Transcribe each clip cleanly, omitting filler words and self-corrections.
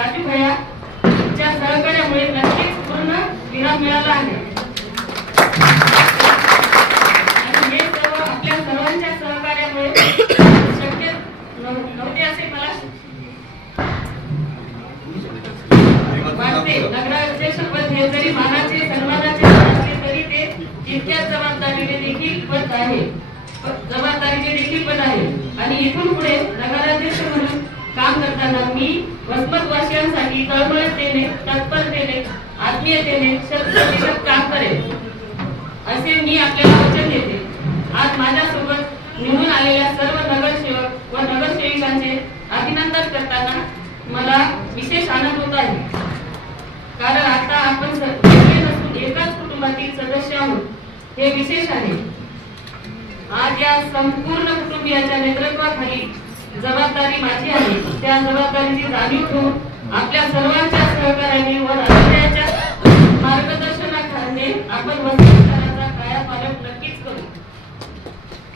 राजू भैयाच्या सहकार्यामुळे नक्कीच पूर्ण विराम मिळाला आहे आणि हे सर्व आपल्या सर्वांच्या सहकार्यामुळे शक्य नव्हते असे मला वाटते। नगराध्यक्षपद हे जरी मानाचे सन्मानाचे असले तरी ते तितक्याच जबाबदारीचे देखील पद आहे आणि इथून पुढे नगराध्यक्ष म्हणून काम करताना मी वसमतवासियांसाठी तळमळतेने तत्परतेने आत्मीयतेने शतप्रतिशत काम करेन असे मी आपल्याला वचन देते। आज माझ्यासोबत निवडून आलेल्या सर्व नगरसेवक व नगरसेविकांचे अभिनंदन करताना मला विशेष आनंद होत आहे, कारण आता आपण एकाच कुटुंबातील सदस्य आहोत हे विशेष आहे। आज या संपूर्ण कुटुंबियांच्या नेतृत्वाखाली जबाबदारी माझी आहे। त्या जबाबदारीची जाणीव ठेवून आपल्या सर्वांच्या सहकार्याने व राजकीयाच्या मार्गदर्शनाखाली आपण वसमतकरांचा कायापालट नक्कीच करू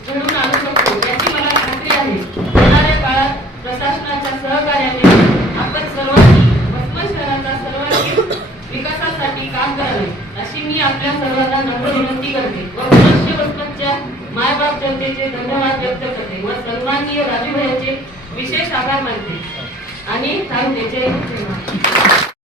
घडून आणू शकतो याची मला खात्री आहे। येणाऱ्या काळात प्रशासनाच्या सहकार्याने आपण सर्वांनी वसमत शहराचा सर्वांगीण विकासासाठी काम करावे अशी मी आपल्या सर्वांना नम्र विनंती करते व पुनश्च वसमतच्या मायबाप जनतेचे धन्यवाद व्यक्त करते व सन्माननीय राजू भैयाचे विशेष आभार मानते आणि सांगते जय हिंद।